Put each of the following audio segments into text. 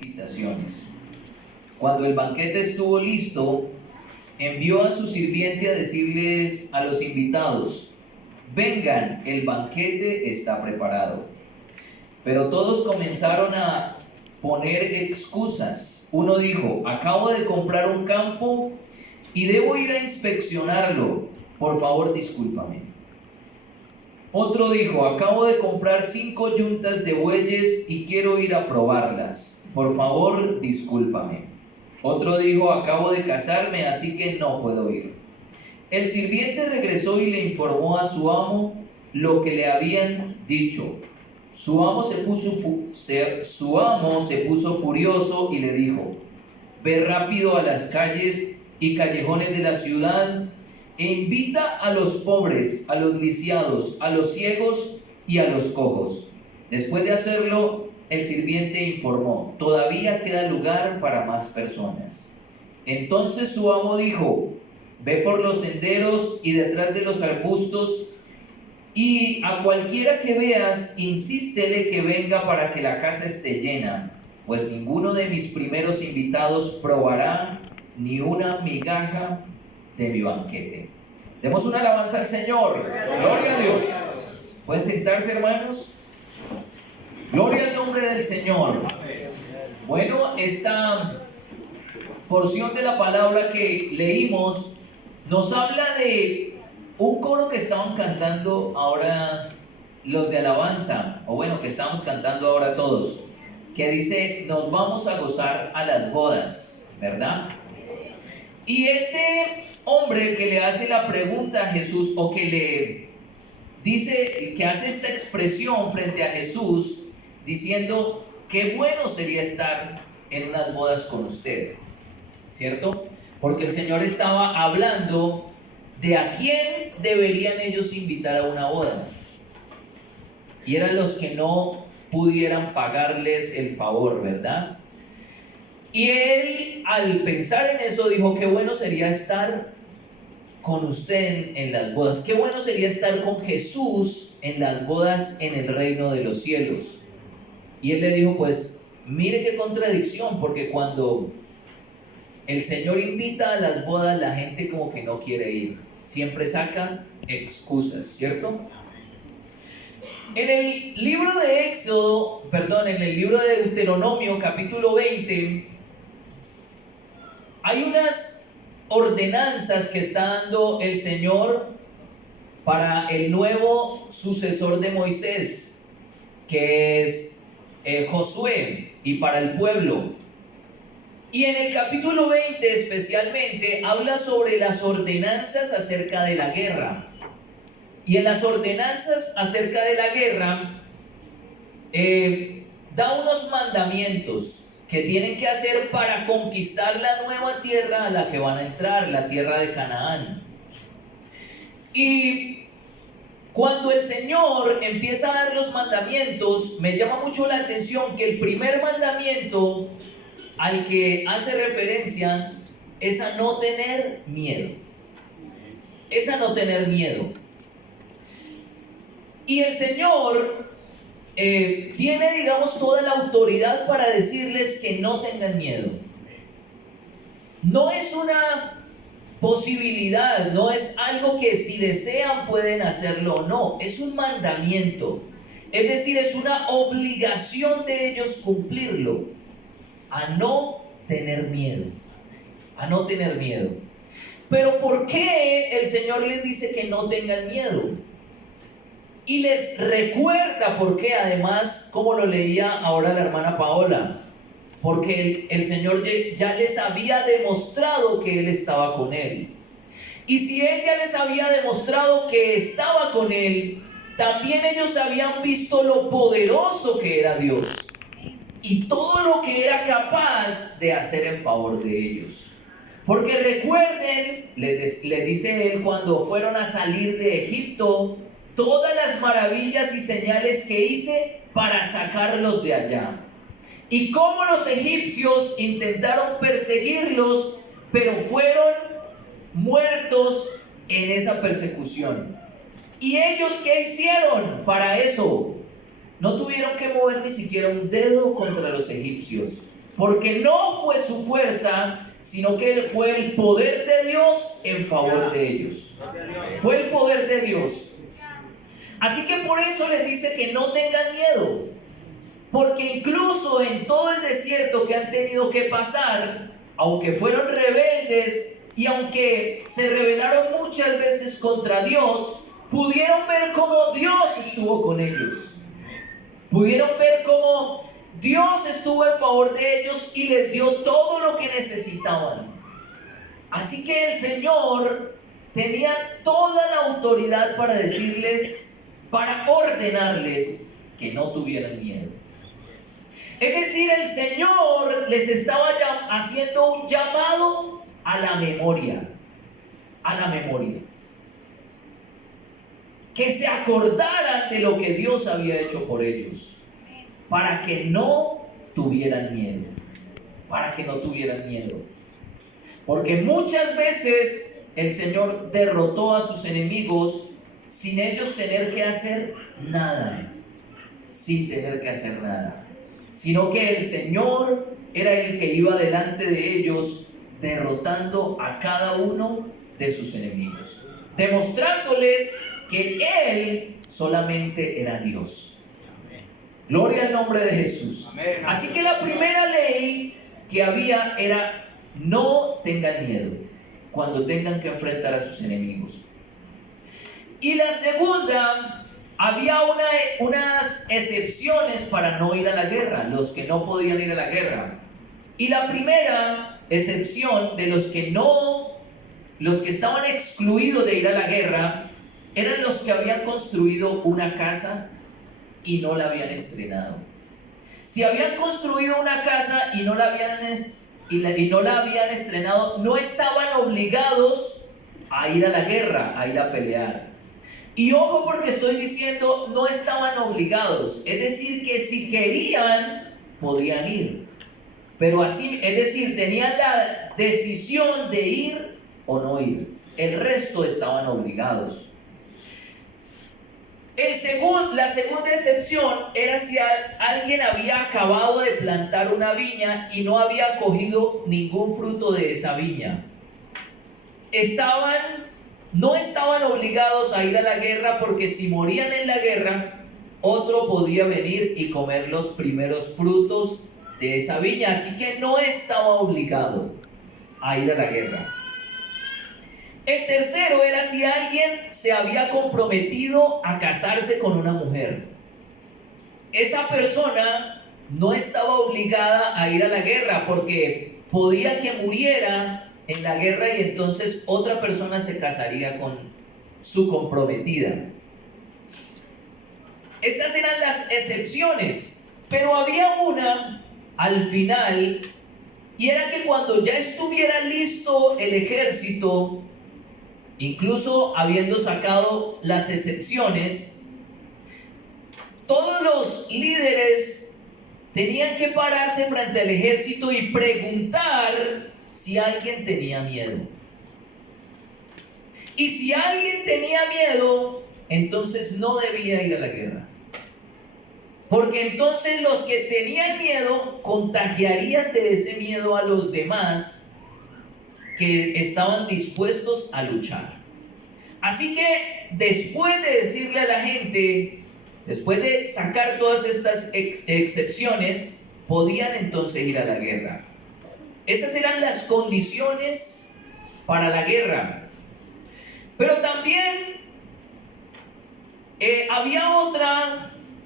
invitaciones. Cuando el banquete estuvo listo, envió a su sirviente a decirles a los invitados: vengan, el banquete está preparado. Pero todos comenzaron a poner excusas. Uno dijo: acabo de comprar un campo y debo ir a inspeccionarlo, por favor discúlpame. Otro dijo: acabo de comprar 5 yuntas de bueyes y quiero ir a probarlas, por favor discúlpame. Otro dijo: acabo de casarme, así que no puedo ir. El sirviente regresó y le informó a su amo lo que le habían dicho. Su amo se puso furioso y le dijo: ve rápido a las calles y callejones de la ciudad e invita a los pobres, a los lisiados, a los ciegos y a los cojos. Después de hacerlo, el sirviente informó: todavía queda lugar para más personas. Entonces su amo dijo: ve por los senderos y detrás de los arbustos, y a cualquiera que veas, insístele que venga para que la casa esté llena, pues ninguno de mis primeros invitados probará ni una migaja de mi banquete. Demos una alabanza al Señor. Gloria a Dios. ¿Pueden sentarse, hermanos? Gloria al nombre del Señor. Bueno, esta porción de la palabra que leímos nos habla de un coro que estaban cantando ahora los de alabanza, o bueno, que estamos cantando ahora todos, que dice: nos vamos a gozar a las bodas, ¿verdad? Y este hombre que le hace la pregunta a Jesús, o que le dice, que hace esta expresión frente a Jesús, diciendo: qué bueno sería estar en unas bodas con usted, ¿cierto? Porque el Señor estaba hablando de a quién deberían ellos invitar a una boda, y eran los que no pudieran pagarles el favor, ¿verdad? Y él, al pensar en eso, dijo: qué bueno sería estar con usted en las bodas, qué bueno sería estar con Jesús en las bodas en el reino de los cielos. Y él le dijo: pues mire qué contradicción, porque cuando el Señor invita a las bodas, la gente como que no quiere ir, siempre saca excusas, ¿cierto? En el libro de en el libro de Deuteronomio, capítulo 20, hay unas ordenanzas que está dando el Señor para el nuevo sucesor de Moisés, que es Josué, y para el pueblo. Y en el capítulo 20 especialmente habla sobre las ordenanzas acerca de la guerra. Y en las ordenanzas acerca de la guerra da unos mandamientos que tienen que hacer para conquistar la nueva tierra a la que van a entrar, la tierra de Canaán. Y cuando el Señor empieza a dar los mandamientos, me llama mucho la atención que el primer mandamiento al que hace referencia es a no tener miedo. Es a no tener miedo. Y el Señor tiene, digamos, toda la autoridad para decirles que no tengan miedo. No es una posibilidad, no es algo que si desean pueden hacerlo o no, es un mandamiento. Es decir, es una obligación de ellos cumplirlo. A no tener miedo. A no tener miedo. Pero ¿por qué el Señor les dice que no tengan miedo? Y les recuerda por qué, además, como lo leía ahora la hermana Paola, porque el Señor ya les había demostrado que Él estaba con Él. Y si Él ya les había demostrado que estaba con Él, también ellos habían visto lo poderoso que era Dios y todo lo que era capaz de hacer en favor de ellos. Porque recuerden, le dice Él, cuando fueron a salir de Egipto, todas las maravillas y señales que hice para sacarlos de allá. Y cómo los egipcios intentaron perseguirlos, pero fueron muertos en esa persecución. ¿Y ellos qué hicieron para eso? no tuvieron que mover ni siquiera un dedo contra los egipcios, porque no fue su fuerza, sino que fue el poder de Dios en favor de ellos. Fue el poder de Dios. Así que por eso les dice que no tengan miedo, porque incluso en todo el desierto que han tenido que pasar, aunque fueron rebeldes y aunque se rebelaron muchas veces contra Dios, pudieron ver cómo Dios estuvo con ellos. Pudieron ver cómo Dios estuvo en favor de ellos y les dio todo lo que necesitaban. Así que el Señor tenía toda la autoridad para decirles, para ordenarles que no tuvieran miedo. Es decir, el Señor les estaba haciendo un llamado a la memoria. A la memoria. Que se acordaran de lo que Dios había hecho por ellos. Para que no tuvieran miedo. Para que no tuvieran miedo. Porque muchas veces el Señor derrotó a sus enemigos sin ellos tener que hacer nada. Sin tener que hacer nada. Sino que el Señor era el que iba delante de ellos, derrotando a cada uno de sus enemigos, demostrándoles que Él solamente era Dios. Gloria al nombre de Jesús. Así que la primera ley que había era: no tengan miedo cuando tengan que enfrentar a sus enemigos. Y la segunda, había unas excepciones para no ir a la guerra, los que no podían ir a la guerra. Y la primera excepción de los que estaban excluidos de ir a la guerra, eran los que habían construido una casa y no la habían estrenado. Si habían construido una casa y no la habían estrenado, no estaban obligados a ir a la guerra, a ir a pelear. Y ojo, porque estoy diciendo no estaban obligados, es decir, que si querían, podían ir. Pero así, es decir, tenían la decisión de ir o no ir. El resto estaban obligados. La segunda excepción era si alguien había acabado de plantar una viña y no había cogido ningún fruto de esa viña. No estaban obligados a ir a la guerra, porque si morían en la guerra, otro podía venir y comer los primeros frutos de esa viña. Así que no estaba obligado a ir a la guerra. El tercero era si alguien se había comprometido a casarse con una mujer. Esa persona no estaba obligada a ir a la guerra, porque podía que muriera en la guerra y entonces otra persona se casaría con su comprometida. Estas eran las excepciones, pero había una al final, y era que cuando ya estuviera listo el ejército, incluso habiendo sacado las excepciones, todos los líderes tenían que pararse frente al ejército y preguntar si alguien tenía miedo. Y si alguien tenía miedo, entonces no debía ir a la guerra. Porque entonces los que tenían miedo contagiarían de ese miedo a los demás que estaban dispuestos a luchar. Así que después de decirle a la gente, después de sacar todas estas excepciones, podían entonces ir a la guerra. Esas eran las condiciones para la guerra. Pero también había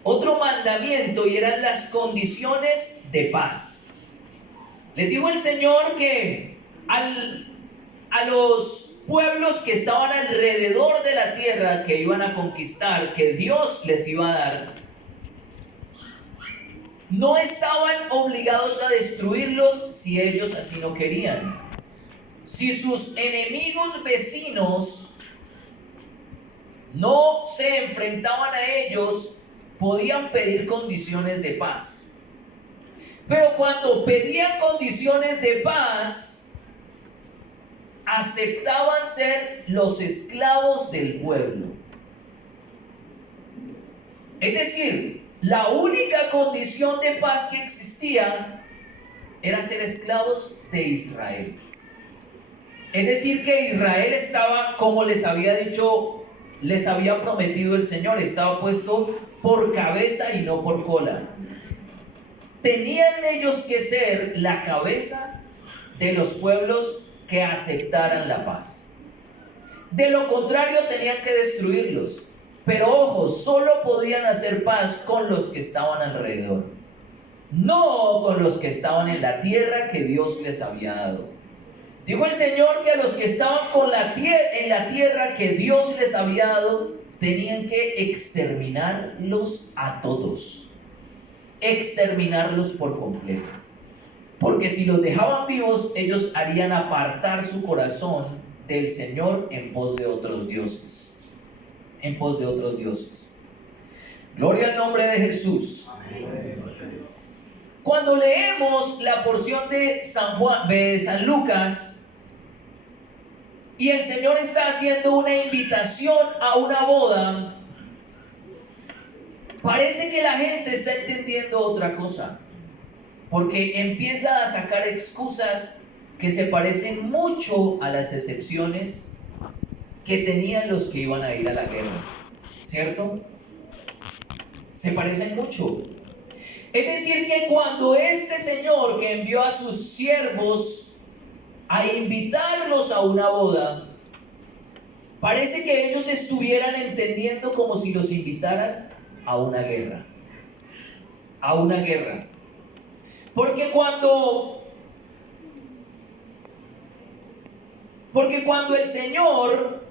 otro mandamiento, y eran las condiciones de paz. Les dijo el Señor que a los pueblos que estaban alrededor de la tierra que iban a conquistar, que Dios les iba a dar, no estaban obligados a destruirlos si ellos así no querían. Si sus enemigos vecinos no se enfrentaban a ellos, podían pedir condiciones de paz. Pero cuando pedían condiciones de paz, aceptaban ser los esclavos del pueblo. Es decir, La única condición de paz que existía era ser esclavos de Israel. Es decir, que Israel estaba, como les había dicho, les había prometido el Señor, estaba puesto por cabeza y no por cola. Tenían ellos que ser la cabeza de los pueblos que aceptaran la paz. De lo contrario, tenían que destruirlos. Pero ojo, solo podían hacer paz con los que estaban alrededor, no con los que estaban en la tierra que Dios les había dado. Dijo el Señor que a los que estaban en la tierra que Dios les había dado, tenían que exterminarlos a todos. Exterminarlos por completo. Porque si los dejaban vivos, ellos harían apartar su corazón del Señor en pos de otros dioses. En pos de otros dioses. Gloria al nombre de Jesús. Cuando leemos la porción de San Lucas, y el Señor está haciendo una invitación a una boda, parece que la gente está entendiendo otra cosa, porque empieza a sacar excusas que se parecen mucho a las excepciones que tenían los que iban a ir a la guerra, ¿cierto? Se parecen mucho. Es decir, que cuando este Señor que envió a sus siervos a invitarlos a una boda, parece que ellos estuvieran entendiendo como si los invitaran a una guerra. A una guerra. Porque cuando el Señor,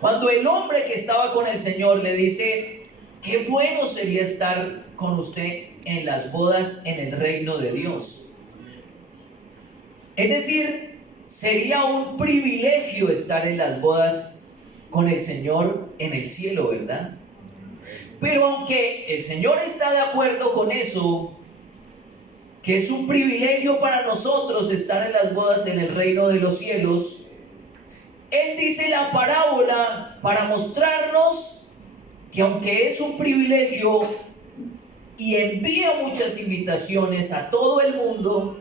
cuando el hombre que estaba con el Señor le dice: qué bueno sería estar con usted en las bodas en el reino de Dios. Es decir, sería un privilegio estar en las bodas con el Señor en el cielo, ¿verdad? Pero aunque el Señor está de acuerdo con eso, que es un privilegio para nosotros estar en las bodas en el reino de los cielos, Él dice la parábola para mostrarnos que aunque es un privilegio y envía muchas invitaciones a todo el mundo,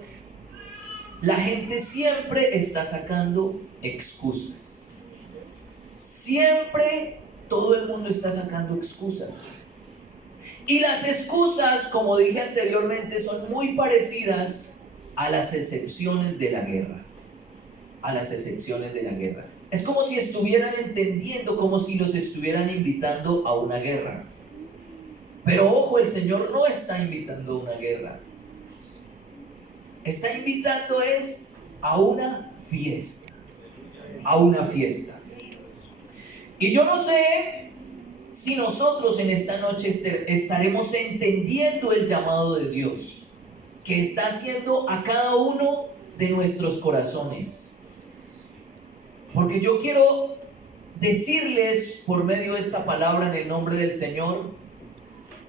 la gente siempre está sacando excusas. Siempre todo el mundo está sacando excusas. Y las excusas, como dije anteriormente, son muy parecidas a las excepciones de la guerra. A las excepciones de la guerra. Es como si estuvieran entendiendo, como si los estuvieran invitando a una guerra. Pero ojo, el Señor no está invitando a una guerra. Está invitando a una fiesta. A una fiesta. Y yo no sé si nosotros en esta noche estaremos entendiendo el llamado de Dios que está haciendo a cada uno de nuestros corazones. Porque yo quiero decirles por medio de esta palabra en el nombre del Señor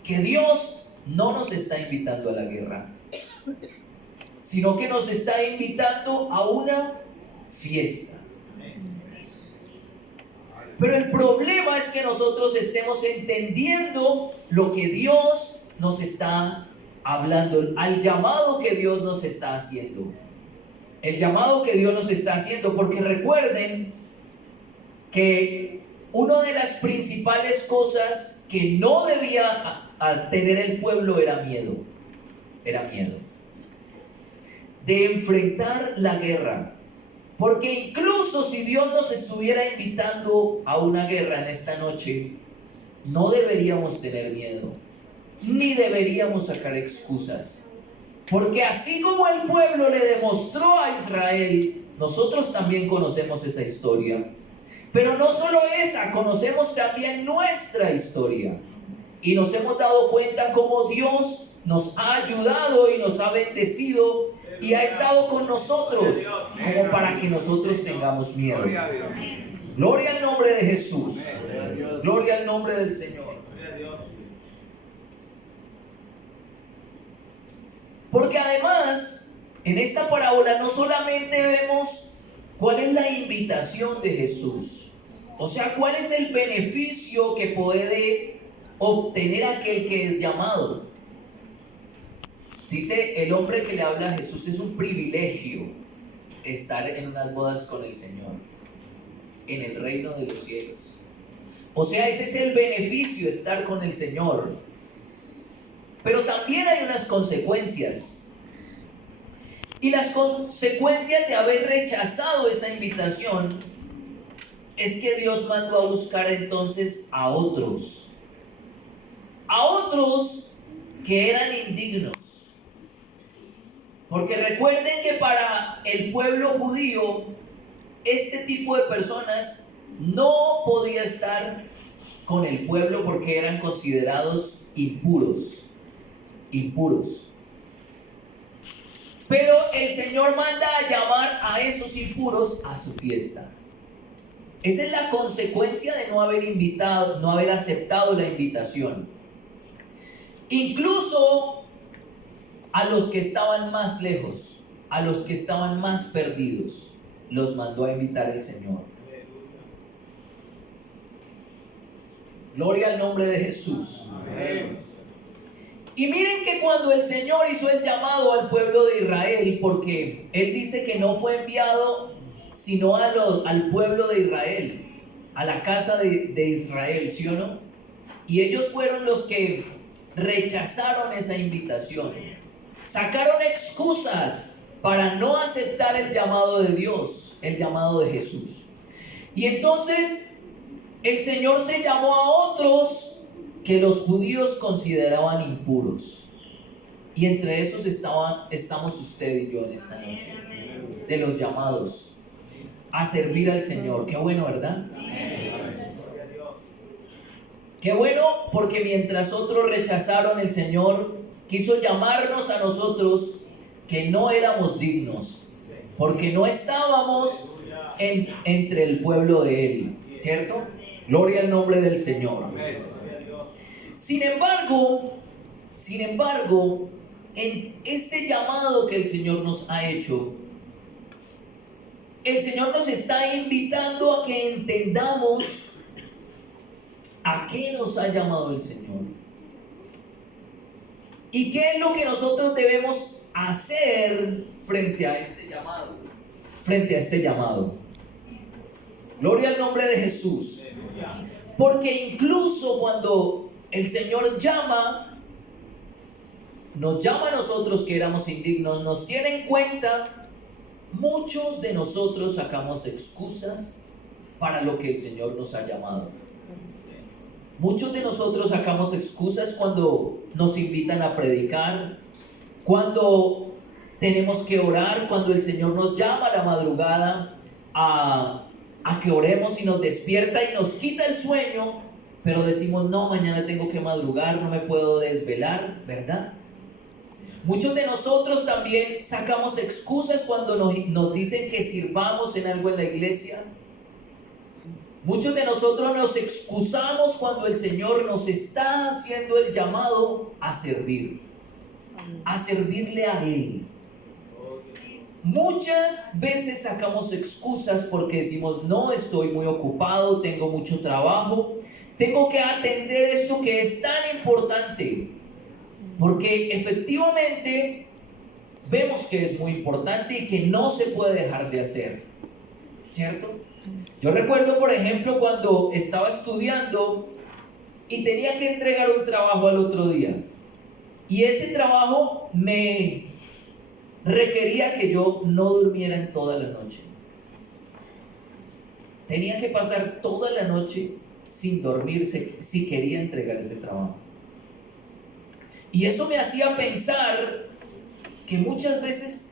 que Dios no nos está invitando a la guerra, sino que nos está invitando a una fiesta. Pero el problema es que nosotros estemos entendiendo lo que Dios nos está hablando, al llamado que Dios nos está haciendo. El llamado que Dios nos está haciendo, porque recuerden que una de las principales cosas que no debía tener el pueblo era miedo. Era miedo de enfrentar la guerra. Porque incluso si Dios nos estuviera invitando a una guerra en esta noche, no deberíamos tener miedo, ni deberíamos sacar excusas. Porque así como el pueblo le demostró a Israel, nosotros también conocemos esa historia. Pero no solo esa, conocemos también nuestra historia. Y nos hemos dado cuenta cómo Dios nos ha ayudado y nos ha bendecido y ha estado con nosotros como para que nosotros tengamos miedo. Gloria al nombre de Jesús. Gloria al nombre del Señor. Porque además, en esta parábola no solamente vemos cuál es la invitación de Jesús, o sea, cuál es el beneficio que puede obtener aquel que es llamado. Dice el hombre que le habla a Jesús, es un privilegio estar en unas bodas con el Señor, en el reino de los cielos. O sea, ese es el beneficio, estar con el Señor. Pero también hay unas consecuencias. Y las consecuencias de haber rechazado esa invitación es que Dios mandó a buscar entonces a otros que eran indignos. Porque recuerden que para el pueblo judío, este tipo de personas no podía estar con el pueblo porque eran considerados impuros. Pero el Señor manda a llamar a esos impuros a su fiesta. Esa es la consecuencia de no haber aceptado la invitación. Incluso a los que estaban más lejos, a los que estaban más perdidos, los mandó a invitar el Señor. Gloria al nombre de Jesús. Amén. Y miren que cuando el Señor hizo el llamado al pueblo de Israel, porque Él dice que no fue enviado sino al pueblo de Israel, a la casa de Israel, ¿sí o no? Y ellos fueron los que rechazaron esa invitación, sacaron excusas para no aceptar el llamado de Dios, el llamado de Jesús. Y entonces el Señor se llamó a otros que los judíos consideraban impuros. Y entre esos estamos usted y yo en esta noche, de los llamados a servir al Señor. Qué bueno, ¿verdad? Qué bueno, porque mientras otros rechazaron, el Señor quiso llamarnos a nosotros que no éramos dignos, porque no estábamos entre el pueblo de Él, ¿cierto? Gloria al nombre del Señor. Sin embargo, en este llamado que el Señor nos ha hecho, el Señor nos está invitando a que entendamos a qué nos ha llamado el Señor y qué es lo que nosotros debemos hacer frente a este llamado. Gloria al nombre de Jesús. Porque incluso cuando el Señor nos llama a nosotros que éramos indignos, nos tiene en cuenta, muchos de nosotros sacamos excusas para lo que el Señor nos ha llamado. Muchos de nosotros sacamos excusas cuando nos invitan a predicar, cuando tenemos que orar, cuando el Señor nos llama a la madrugada a que oremos y nos despierta y nos quita el sueño, pero decimos, no, mañana tengo que madrugar, no me puedo desvelar, ¿verdad? Muchos de nosotros también sacamos excusas cuando nos dicen que sirvamos en algo en la iglesia. Muchos de nosotros nos excusamos cuando el Señor nos está haciendo el llamado a servir, a servirle a Él. Muchas veces sacamos excusas porque decimos, no, estoy muy ocupado, tengo mucho trabajo, tengo que atender esto que es tan importante. Porque efectivamente vemos que es muy importante y que no se puede dejar de hacer, ¿cierto? Yo recuerdo, por ejemplo, cuando estaba estudiando y tenía que entregar un trabajo al otro día. Y ese trabajo me requería que yo no durmiera en toda la noche. Tenía que pasar toda la noche sin dormir si quería entregar ese trabajo. Y eso me hacía pensar que muchas veces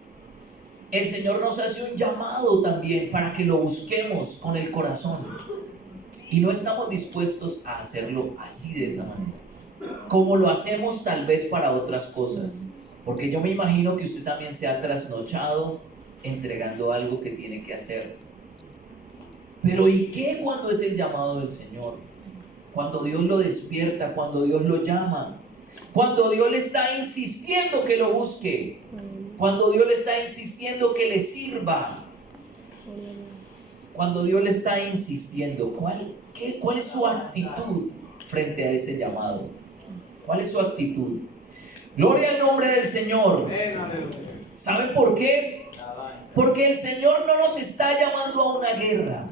el Señor nos hace un llamado también para que lo busquemos con el corazón. Y no estamos dispuestos a hacerlo así, de esa manera, como lo hacemos tal vez para otras cosas. Porque yo me imagino que usted también se ha trasnochado entregando algo que tiene que hacer. Pero ¿y qué cuando es el llamado del Señor? Cuando Dios lo despierta, cuando Dios lo llama, cuando Dios le está insistiendo que lo busque, cuando Dios le está insistiendo que le sirva, cuando Dios le está insistiendo, ¿cuál es su actitud frente a ese llamado? ¿Cuál es su actitud? Gloria al nombre del Señor. ¿Saben por qué? Porque el Señor no nos está llamando a una guerra.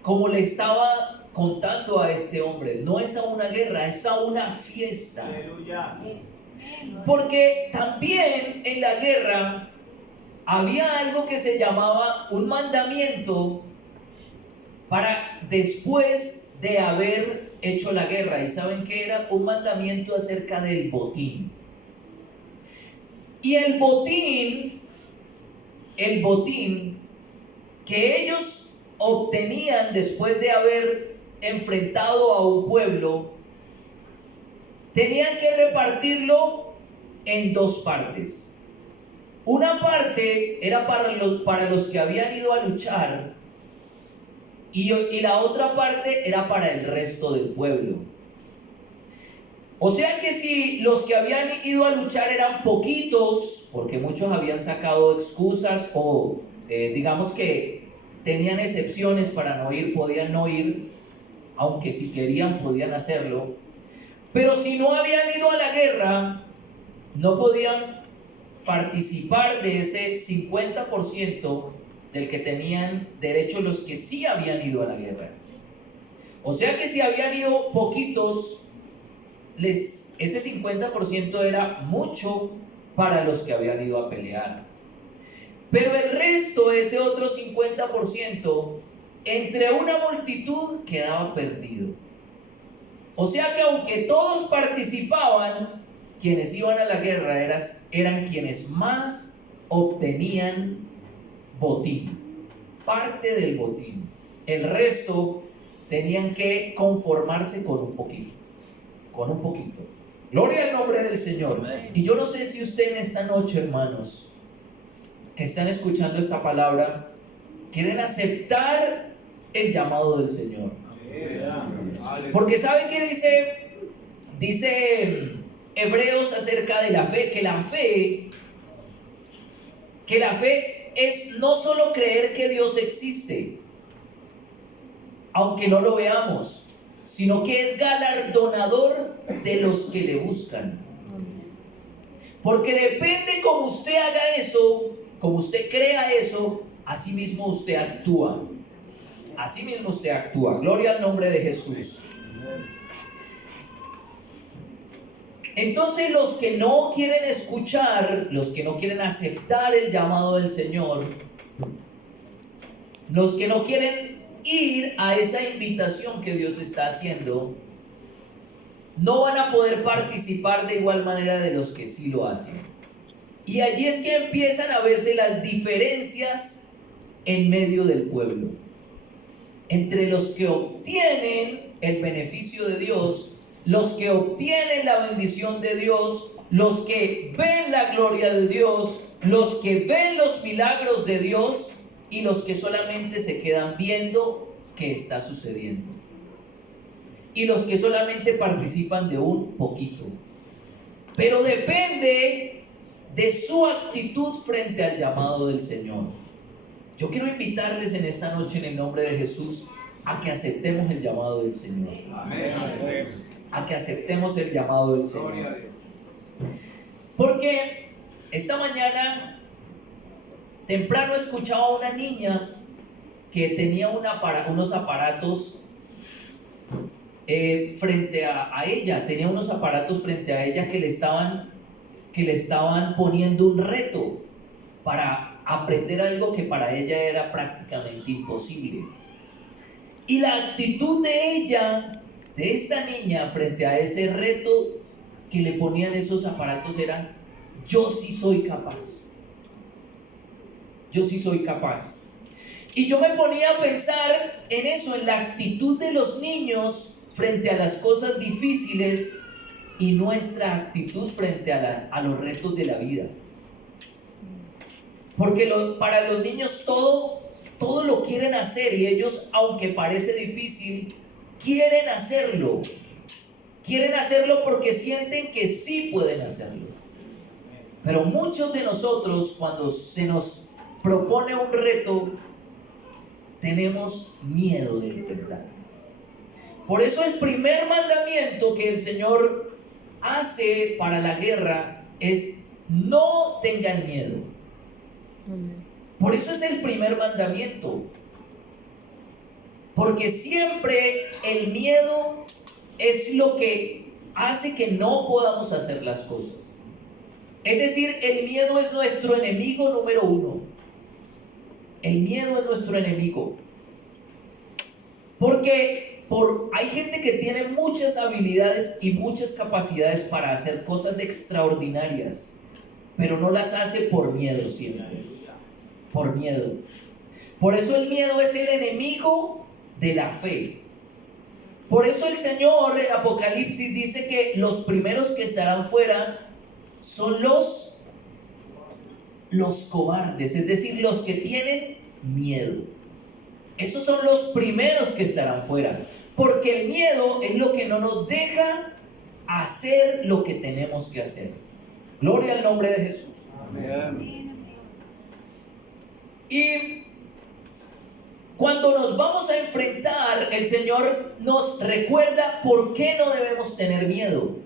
Como le estaba contando a este hombre, no es a una guerra, es a una fiesta. Porque también en la guerra había algo que se llamaba un mandamiento para después de haber hecho la guerra. ¿Y saben qué era? Un mandamiento acerca del botín. Y el botín que ellos obtenían después de haber enfrentado a un pueblo, tenían que repartirlo en dos partes. Una parte era para los que habían ido a luchar y la otra parte era para el resto del pueblo. O sea que si los que habían ido a luchar eran poquitos, porque muchos habían sacado excusas o digamos que tenían excepciones para no ir, podían no ir, aunque si querían podían hacerlo. Pero si no habían ido a la guerra, no podían participar de ese 50% del que tenían derecho los que sí habían ido a la guerra. O sea que si habían ido poquitos, ese 50% era mucho para los que habían ido a pelear. Pero el resto, ese otro 50%, entre una multitud quedaba perdido. O sea que aunque todos participaban, quienes iban a la guerra eran quienes más obtenían botín, parte del botín. El resto tenían que conformarse con un poquito. Gloria al nombre del Señor. Y yo no sé si usted en esta noche, hermanos, que están escuchando esta palabra, quieren aceptar el llamado del Señor. Porque ¿sabe qué dice Hebreos acerca de la fe? Que la fe es no solo creer que Dios existe, aunque no lo veamos, sino que es galardonador de los que le buscan. Porque depende como usted haga eso, como usted crea eso, así mismo usted actúa. Gloria al nombre de Jesús. Entonces los que no quieren escuchar, los que no quieren aceptar el llamado del Señor, los que no quieren ir a esa invitación que Dios está haciendo, no van a poder participar de igual manera de los que sí lo hacen. Y allí es que empiezan a verse las diferencias en medio del pueblo, entre los que obtienen el beneficio de Dios, los que obtienen la bendición de Dios, los que ven la gloria de Dios, los que ven los milagros de Dios y los que solamente se quedan viendo qué está sucediendo. Y los que solamente participan de un poquito. Pero depende de su actitud frente al llamado del Señor. Yo quiero invitarles en esta noche en el nombre de Jesús a que aceptemos el llamado del Señor. Amén. A que aceptemos el llamado del Señor. Porque esta mañana temprano escuchaba a una niña que tenía unos aparatos frente a ella. Tenía unos aparatos frente a ella que le estaban poniendo un reto para aprender algo que para ella era prácticamente imposible. Y la actitud de ella, de esta niña, frente a ese reto que le ponían esos aparatos era: yo sí soy capaz. Yo sí soy capaz. Y yo me ponía a pensar en eso, en la actitud de los niños frente a las cosas difíciles y nuestra actitud frente a los retos de la vida. Porque para los niños todo lo quieren hacer, y ellos, aunque parece difícil, quieren hacerlo. Quieren hacerlo porque sienten que sí pueden hacerlo. Pero muchos de nosotros, cuando se nos propone un reto, tenemos miedo de enfrentar. Por eso el primer mandamiento que el Señor hace para la guerra es: no tengan miedo. Por eso es el primer mandamiento. Porque siempre el miedo es lo que hace que no podamos hacer las cosas. Es decir, el miedo es nuestro enemigo número uno. El miedo es nuestro enemigo. Porque hay gente que tiene muchas habilidades y muchas capacidades para hacer cosas extraordinarias, pero no las hace por miedo siempre. Por miedo. Por eso el miedo es el enemigo de la fe. Por eso el Señor en Apocalipsis dice que los primeros que estarán fuera son los cobardes, es decir, los que tienen miedo. Esos son los primeros que estarán fuera, porque el miedo es lo que no nos deja hacer lo que tenemos que hacer. Gloria al nombre de Jesús. Amén. Y cuando nos vamos a enfrentar, el Señor nos recuerda por qué no debemos tener miedo.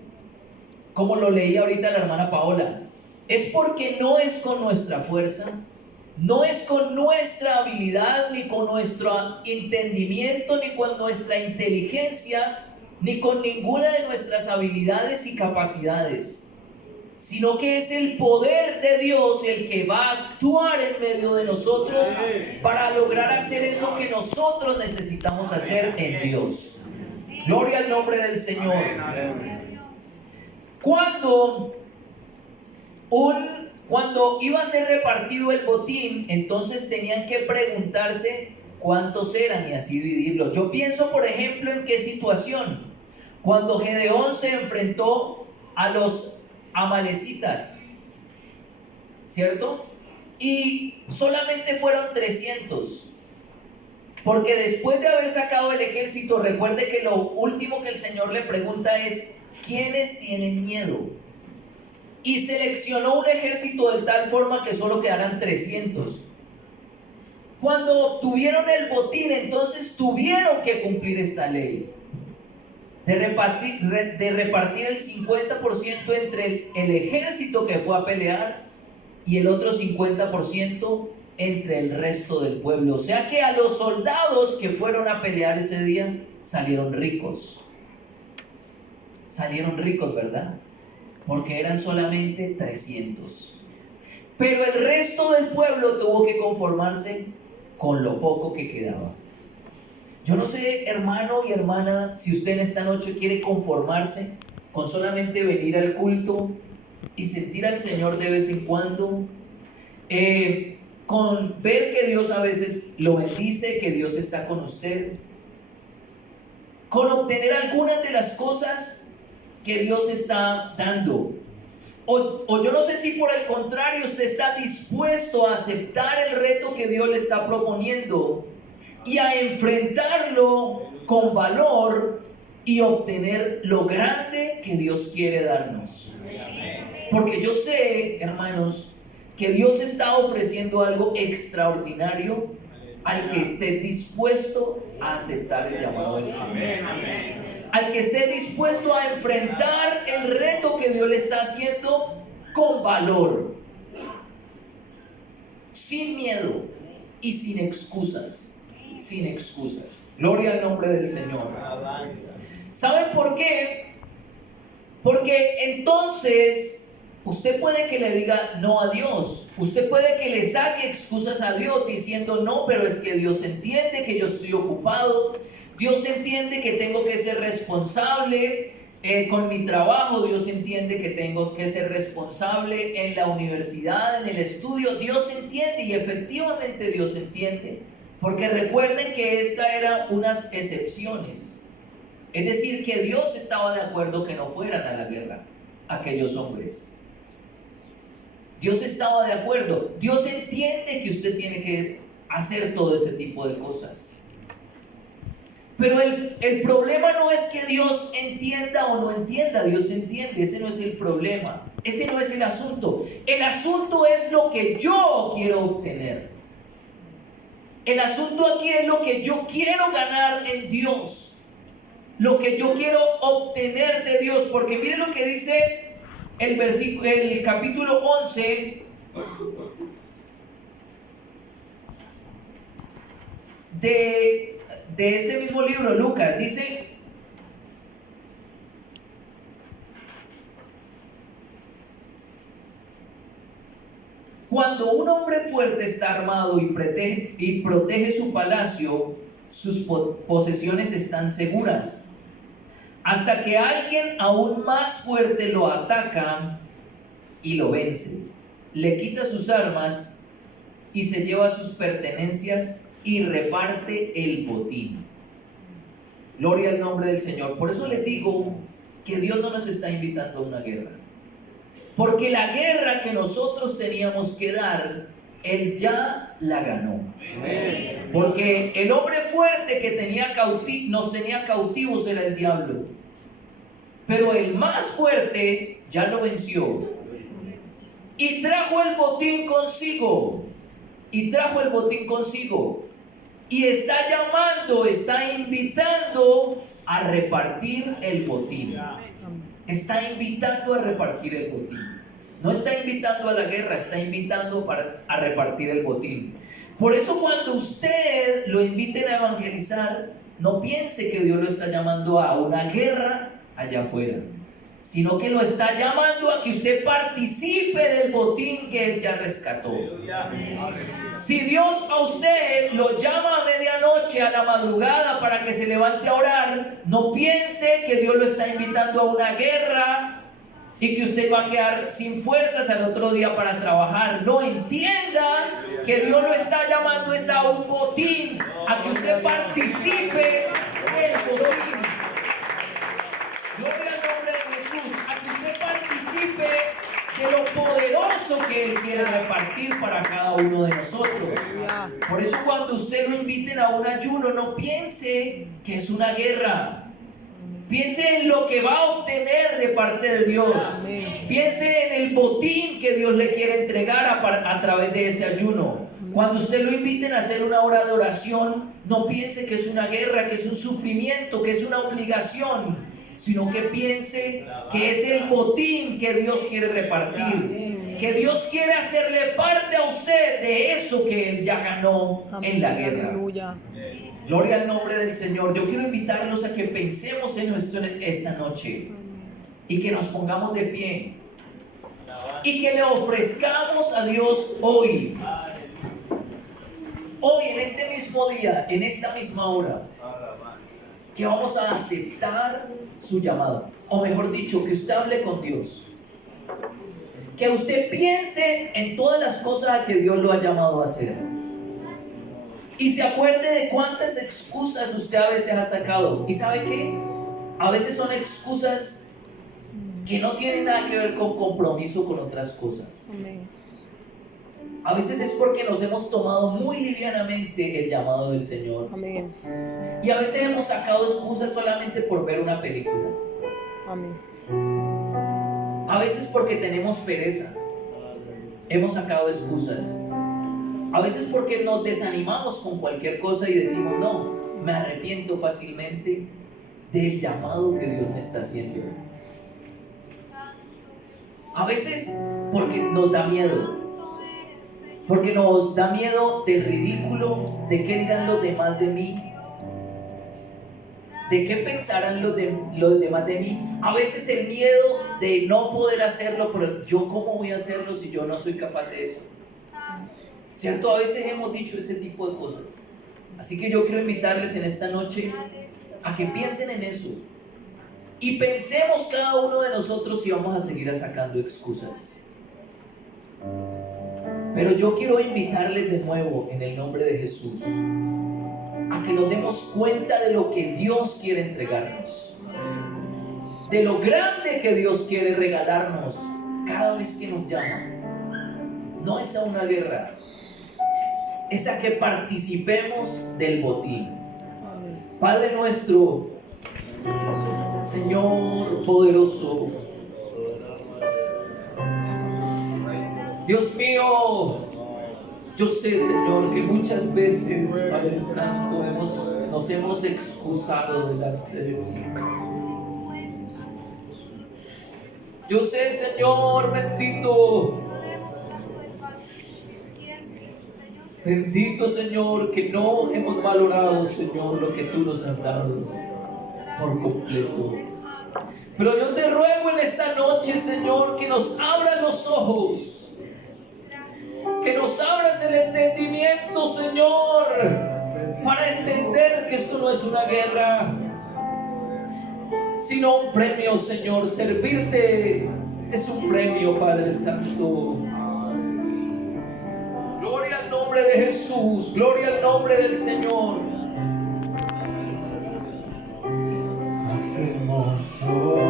Como lo leí ahorita la hermana Paola, es porque no es con nuestra fuerza, no es con nuestra habilidad, ni con nuestro entendimiento, ni con nuestra inteligencia, ni con ninguna de nuestras habilidades y capacidades, sino que es el poder de Dios el que va a actuar en medio de nosotros para lograr hacer eso que nosotros necesitamos hacer en Dios. Gloria al nombre del Señor. Cuando iba a ser repartido el botín, entonces tenían que preguntarse cuántos eran y así dividirlo. Yo pienso, por ejemplo, en qué situación. Cuando Gedeón se enfrentó a los amalecitas, ¿cierto? Y solamente fueron 300. Porque después de haber sacado el ejército, recuerde que lo último que el Señor le pregunta es: ¿quiénes tienen miedo? Y seleccionó un ejército de tal forma que solo quedaran 300. Cuando obtuvieron el botín, entonces tuvieron que cumplir esta ley de repartir el 50% entre el ejército que fue a pelear y el otro 50% entre el resto del pueblo. O sea que a los soldados que fueron a pelear ese día salieron ricos. Salieron ricos, ¿verdad? Porque eran solamente 300. Pero el resto del pueblo tuvo que conformarse con lo poco que quedaba. Yo no sé, hermano y hermana, si usted en esta noche quiere conformarse con solamente venir al culto y sentir al Señor de vez en cuando, con ver que Dios a veces lo bendice, que Dios está con usted, con obtener algunas de las cosas que Dios está dando. O yo no sé si por el contrario usted está dispuesto a aceptar el reto que Dios le está proponiendo y a enfrentarlo con valor y obtener lo grande que Dios quiere darnos. Porque yo sé, hermanos, que Dios está ofreciendo algo extraordinario al que esté dispuesto a aceptar el llamado del Señor. Al que esté dispuesto a enfrentar el reto que Dios le está haciendo con valor, sin miedo y sin excusas. Sin excusas. Gloria al nombre del Señor. ¿Saben por qué? Porque entonces usted puede que le diga no a Dios. Usted puede que le saque excusas a Dios diciendo: no, pero es que Dios entiende que yo estoy ocupado. Dios entiende que tengo que ser responsable con mi trabajo. Dios entiende que tengo que ser responsable en la universidad, en el estudio. Dios entiende, y efectivamente Dios entiende. Porque recuerden que esta era unas excepciones. Es decir, que Dios estaba de acuerdo que no fueran a la guerra aquellos hombres. Dios estaba de acuerdo. Dios entiende que usted tiene que hacer todo ese tipo de cosas. Pero el problema no es que Dios entienda o no entienda. Dios entiende, ese no es el problema. Ese no es el asunto. El asunto es lo que yo quiero obtener. El asunto aquí es lo que yo quiero ganar en Dios. lo que yo quiero obtener de Dios, porque mire lo que dice el capítulo 11 de este mismo libro, Lucas. Dice: cuando un hombre fuerte está armado y protege su palacio, sus posesiones están seguras, hasta que alguien aún más fuerte lo ataca y lo vence, le quita sus armas y se lleva sus pertenencias y reparte el botín. Gloria al nombre del Señor. Por eso les digo que Dios no nos está invitando a una guerra, porque la guerra que nosotros teníamos que dar, Él ya la ganó. Porque el hombre fuerte que nos tenía cautivos era el diablo, pero el más fuerte ya lo venció y trajo el botín consigo. Y está llamando, está invitando a repartir el botín. Está invitando a repartir el botín. No está invitando a la guerra, está invitando a repartir el botín. Por eso cuando usted lo inviten a evangelizar, no piense que Dios lo está llamando a una guerra allá afuera, sino que lo está llamando a que usted participe del botín que Él ya rescató. Si Dios a usted lo llama a medianoche, a la madrugada, para que se levante a orar, no piense que Dios lo está invitando a una guerra y que usted va a quedar sin fuerzas al otro día para trabajar. No, entienda que Dios lo está llamando es a un botín, a que usted participe del botín. Gloria al nombre de Jesús, a que usted participe de lo poderoso que Él quiere repartir para cada uno de nosotros. Por eso cuando usted lo inviten a un ayuno, no piense que es una guerra. Piense en lo que va a obtener de parte de Dios. Piense en el botín que Dios le quiere entregar a través de ese ayuno. Cuando usted lo inviten a hacer una hora de oración, no piense que es una guerra, que es un sufrimiento, que es una obligación, sino que piense que es el botín que Dios quiere repartir, que Dios quiere hacerle parte a usted de eso que Él ya ganó en la guerra. Gloria al nombre del Señor. Yo quiero invitarlos a que pensemos en esto esta noche y que nos pongamos de pie y que le ofrezcamos a Dios hoy, en este mismo día, en esta misma hora, que vamos a aceptar su llamado, o mejor dicho, que usted hable con Dios, que usted piense en todas las cosas a que Dios lo ha llamado a hacer y se acuerde de cuántas excusas usted a veces ha sacado. ¿Y sabe qué? A veces son excusas que no tienen nada que ver con compromiso con otras cosas. A veces es porque nos hemos tomado muy livianamente el llamado del Señor. Amén. Y a veces hemos sacado excusas solamente por ver una película. Amén. A veces porque tenemos pereza, hemos sacado excusas. A veces porque nos desanimamos con cualquier cosa y decimos: no, me arrepiento fácilmente del llamado que Dios me está haciendo. A veces porque nos da miedo. Porque nos da miedo del ridículo, de qué dirán los demás de mí, de qué pensarán los demás de mí. A veces el miedo de no poder hacerlo, pero yo cómo voy a hacerlo si yo no soy capaz de eso. ¿Cierto? A veces hemos dicho ese tipo de cosas. Así que yo quiero invitarles en esta noche a que piensen en eso y pensemos cada uno de nosotros si vamos a seguir sacando excusas. Pero yo quiero invitarles de nuevo en el nombre de Jesús a que nos demos cuenta de lo que Dios quiere entregarnos, de lo grande que Dios quiere regalarnos cada vez que nos llama. No es a una guerra, es a que participemos del botín. Padre nuestro, Señor poderoso, Dios mío, Yo sé, Señor, que muchas veces, Padre Santo, nos hemos excusado delante de ti. Yo sé, Señor, bendito Señor, que no hemos valorado, Señor, lo que tú nos has dado por completo. Pero yo te ruego en esta noche, Señor, que nos abras los ojos, que nos abras el entendimiento, Señor, para entender que esto no es una guerra, sino un premio, Señor. Servirte es un premio, Padre Santo. Gloria al nombre de Jesús, gloria al nombre del Señor. Más hermoso